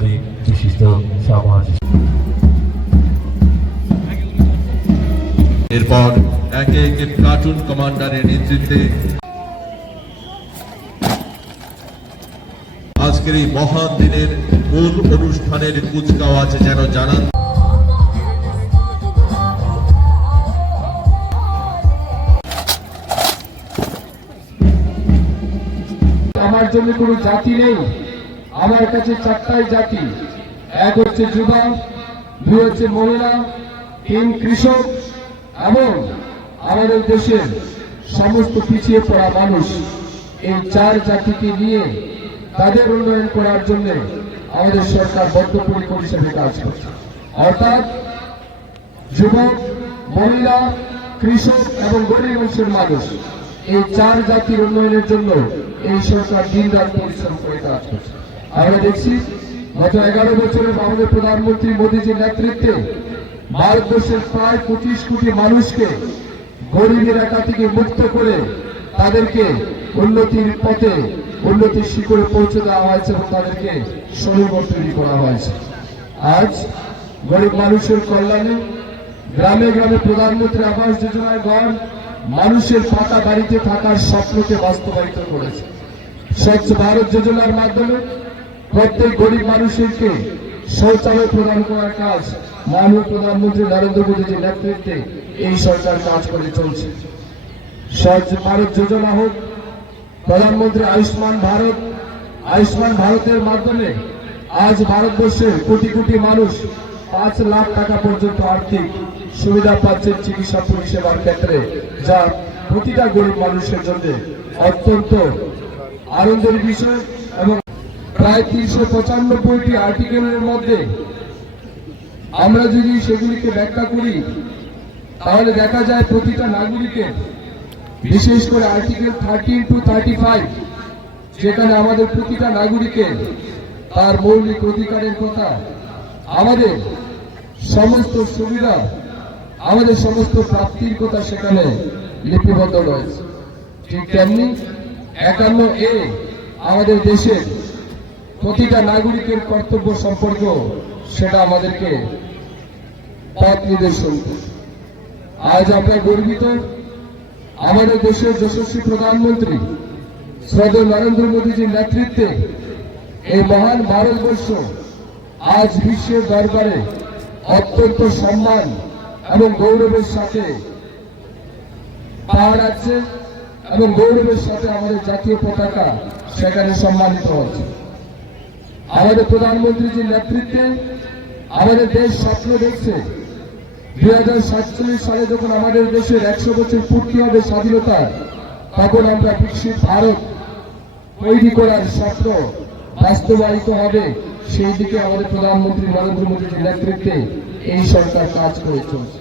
একাধিক বিশিষ্ট সমাজ। এরপর একে একে প্লাটুন কমান্ডারের নেতৃত্বে আজকের এই মহান দিনের মূল অনুষ্ঠানের কুচকাওয়াজ যেন জানান। আমার জন্য কোনো জাতি নেই, আমার কাছে চারটাই জাতি। এক হচ্ছে যুবা, দুই হচ্ছে মহিলা, তিন কৃষক এবং আমাদের দেশের সমস্ত পিছিয়ে পড়া মানুষ। এই চার জাতিকে নিয়ে তাদের উন্নয়ন করার জন্য আমাদের সরকার বদ্ধপরিকর হিসেবে কাজ করছে। অর্থাৎ যুবক, মহিলা, কৃষক এবং গরিব অংশের মানুষ, এই চার জাতির উন্নয়নের জন্য এই সরকার দিন রাত পরিশ্রম করে কাজ করছে। আমরা দেখছি গত 11 বছরে আমাদের প্রধানমন্ত্রী মোদীজির নেতৃত্বে ভারতবর্ষের প্রায় 25 কোটি মানুষকে গরিবের রেখা থেকে মুক্ত করে তাদেরকে উন্নতির পথে, উন্নতির শিখরে পৌঁছে দেওয়া হয়েছে এবং তাদেরকে স্বনির্ভর তৈরি করা হয়েছে। আজ গরিব মানুষের কল্যাণে গ্রামে গ্রামে প্রধানমন্ত্রী আবাস যোজনার ঘর মানুষের পাকা বাড়িতে থাকার স্বপ্নকে বাস্তবায়িত করেছে। স্বচ্ছ ভারত যোজনার মাধ্যমে প্রত্যেক গরিব মানুষকে শৌচালয় প্রদান করার কাজ মাননীয় প্রধানমন্ত্রী নরেন্দ্র মোদীজির নেতৃত্বে এই সরকার কাজ করে চলছে। স্বচ্ছ ভারত যোজনা হোক, প্রধানমন্ত্রী আয়ুষ্মান ভারতের মাধ্যমে আজ ভারতবর্ষের কোটি কোটি মানুষ 5 লাখ টাকা পর্যন্ত আর্থিক সুবিধা পাচ্ছেন চিকিৎসা পরিষেবার ক্ষেত্রে, যা প্রতিটা গরিব মানুষের জন্য অত্যন্ত আনন্দের বিষয়। এবং প্রায় 395টি আর্টিকেলের মধ্যে আমরা যদি সেগুলিকে ব্যাখ্যা করি তাহলে দেখা যায় প্রতিটা নাগরিকের, বিশেষ করে আর্টিকেল 13 to 35, যেখানে আমাদের প্রতিটা নাগরিকের তার মৌলিক অধিকারের কথা, আমাদের সমস্ত সুবিধা, আমাদের সমস্ত প্রাপ্তির কথা সেখানে লিপিবদ্ধ রয়েছে। ঠিক তেমনি 51A আমাদের দেশের প্রতিটা নাগরিকের কর্তব্য সম্পর্ক, সেটা আমাদেরকে পথ নির্দেশন করে। আজ আমরা গর্বিত আমাদের দেশের যশস্বী প্রধানমন্ত্রী শ্রদ্ধেয় নরেন্দ্র মোদীজির নেতৃত্বে এই মহান ভারতবর্ষ আজ বিশ্বের দরবারে অত্যন্ত সম্মান এবং গৌরবের সাথে পা রাখছে এবং গৌরবের সাথে আমাদের জাতীয় পতাকা সেখানে সম্মানিত হচ্ছে। আমাদের প্রধানমন্ত্রীজির নেতৃত্বে আমাদের দেশ স্বপ্ন দেখছে 2047 সালে যখন আমাদের দেশের 100 বছর পূর্তি হবে স্বাধীনতার, তখন আমরা বিকশিত ভারত তৈরি করার স্বপ্ন বাস্তবায়িত হবে। সেই দিকে আমাদের প্রধানমন্ত্রী নরেন্দ্র মোদীর নেতৃত্বে এই সরকার কাজ করে চলছে।